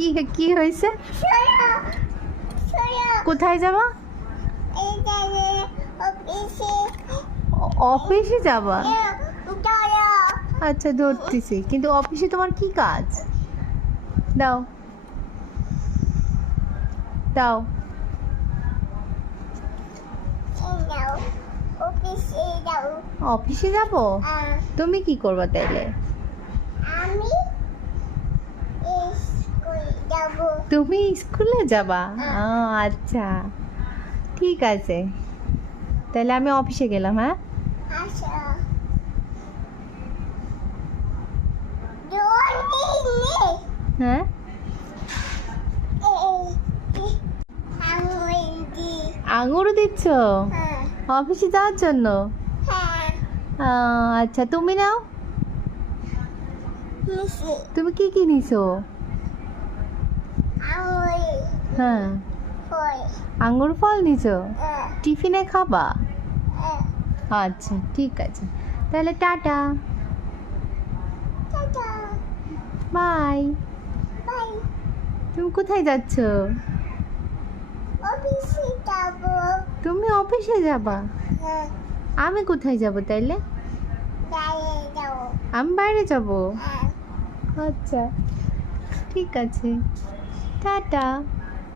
কি কি হয়েছে? কোথায় যাবা? অফিসে যাবা? আচ্ছা ধরতেছি, কিন্তু অফিসে তোমার কি কাজ? দাও দাও। অফিসে যাব? তুমি কি করবা তাইলে? তুমি স্কুলে যাবা? আচ্ছা ঠিক আছে, তাহলে আমি অফিসে গেলাম। হ্যাঁ হ্যাঁ আঙুরও দিচ্ছ অফিসে যাওয়ার জন্য? আচ্ছা তুমি নাও। তুমি কি কি নিছো? হ্যাঁ আঙ্গুর ফল নিছো, টিফিনে খাবা? আচ্ছা ঠিক আছে, তাহলে টাটা, বাই। তুমি কোথায় যাচ্ছ? তুমি অফিসে যাবা? আমি কোথায় যাব তাইলে? আমি বাইরে যাব। আচ্ছা ঠিক আছে, টাটা।